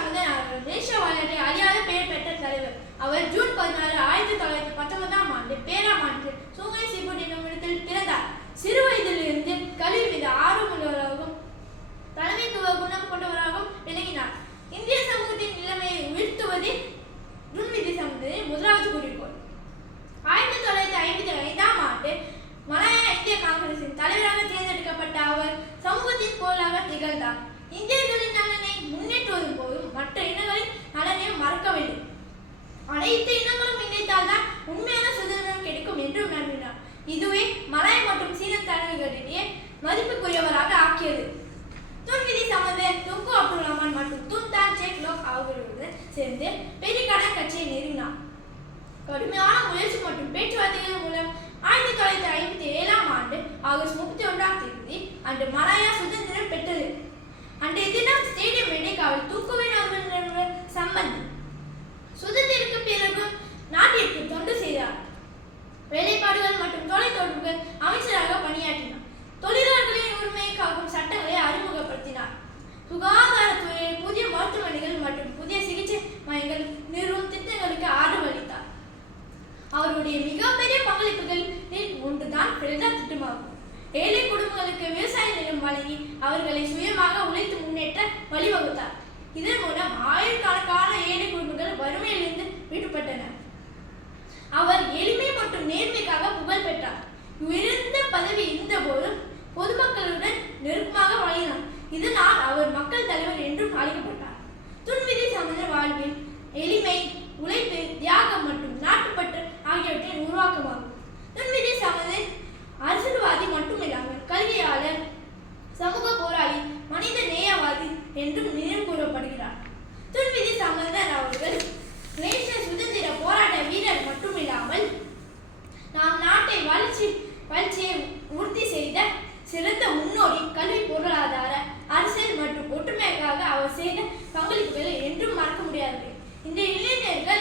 சம்பந்தன் அவர்கள் தேசிய வரலாற்றில் அழியாத பெயர் பெற்ற தலைவர். அவர் ஜூன் 16, 1919ஆம் ஆண்டு பேராம் ஆண்டு சூங்கை சிபுட் என்னும் இடத்தில் பிறந்தார். சிறு வயதிலிருந்து கல்வி மீது ஆர்வமுள்ளவராகவும் தலைமைத்துவ குணம் கொண்டவராகவும் விளங்கினார். இந்திய சமூகத்தின் நிலைமையை வீழ்த்துவதே துன்விதி சம்பந்தனின் முதலாவது குறிக்கோள். 1955ஆம் ஆண்டு மலாயா இந்திய காங்கிரசின் தலைவராக தேர்ந்தெடுக்கப்பட்ட அவர் சமூகத்தின் குரலாக திகழ்ந்தார். இந்தியர்களின் நலனை முன்னேற்றுவதும் போதும் மற்ற இனங்களின் நலனையும் மறக்கவில்லை. அனைத்து இனங்களும் இணைத்தால்தான் உண்மையான சுதந்திரம் கிடைக்கும் என்று நம்பினார். இதுவே மலாய மற்றும் சீன தலைவர்களிடையே மதிப்புக்குரியவராக ஆக்கியது. துன்விதி சம்பந்தன் துங்கு அப்துல் ரஹ்மான் மற்றும் துன்தான் சேக் லோக் அவர்களுடன் சேர்ந்து பெரிகான கட்சியை நிறுவினார். கடுமையான முயற்சி மற்றும் பேச்சுவார்த்தைகள் மூலம் 1957ஆம் ஆண்டு ஆகஸ்ட் 31ஆம் தேதி அன்று மலாயா சுதந்திரம் பெற்றது. அன்றைய தினம் ஸ்டேடியம் மெடேகாவில் தூக்குவேன் அவர்கள் சம்பந்தன் சுதந்திரத்துக்கு பிறகு நாட்டிற்கு தொண்டு செய்தார். வேலைப்பாடுகள் மற்றும் தொலைத்தொடர்புகள் அமைச்சராக பணியாற்றினார். தொழிலாளர்களின் உரிமையை காக்கும் சட்டங்களை அறிமுகப்படுத்தினார். சுகாதாரத்துறையில் புதிய மருத்துவமனைகள் மற்றும் புதிய சிகிச்சை மையங்கள் நிறுவும் திட்டங்களுக்கு ஆதரவளித்தார். அவருடைய மிகப்பெரிய பங்களிப்புகளில் ஒன்றுதான் பிரஜா திட்டமாகும். ஏழை குடும்பங்களுக்கு விவசாய நிலம் வழங்கி அவர்களை சுயமாக உழைத்து முன்னேற்ற வழிவகுத்தார். இதன் மூலம் ஆயிரக்கணக்கான ஏழை குடும்பங்கள் வறுமையிலிருந்து விடுபட்டன. அவர் எளிமை மற்றும் நேர்மைக்காக புகழ் பெற்றார். உயர்ந்த பதவி இருந்த போதும் பொதுமக்களுடன் நெருக்கமாக வழங்கினார். இதனால் அவர் மக்கள் தலைவர் என்றும் அழைக்கப்பட்டார். துன்விதி சம்பந்தன் வாழ்வில் எளிமை, உழைப்பு, தியாகம் மற்றும் நாட்டுப்பற்று ஆகியவற்றின் உருவாக்கமாகும். துன்விதி சம்பந்தன் அரசியல்வாதி மட்டுமில்லாமல் கல்வியாளர், சமூக போராளி, மனித நேயவாதி என்றும் நினைவு கூறப்படுகிறார். துன்விதி சம்பந்தன் அவர்கள் தேசிய சுதந்திர போராட்ட வீரர் மட்டுமில்லாமல் நாம் நாட்டை வளர்ச்சியை உறுதி செய்த சிறந்த முன்னோடி, கல்வி, பொருளாதார, அரசியல் மற்றும் ஒற்றுமைக்காக அவர் செய்த பங்களிப்புகளை என்றும் மறக்க முடியாது. இந்த இளைஞர்கள்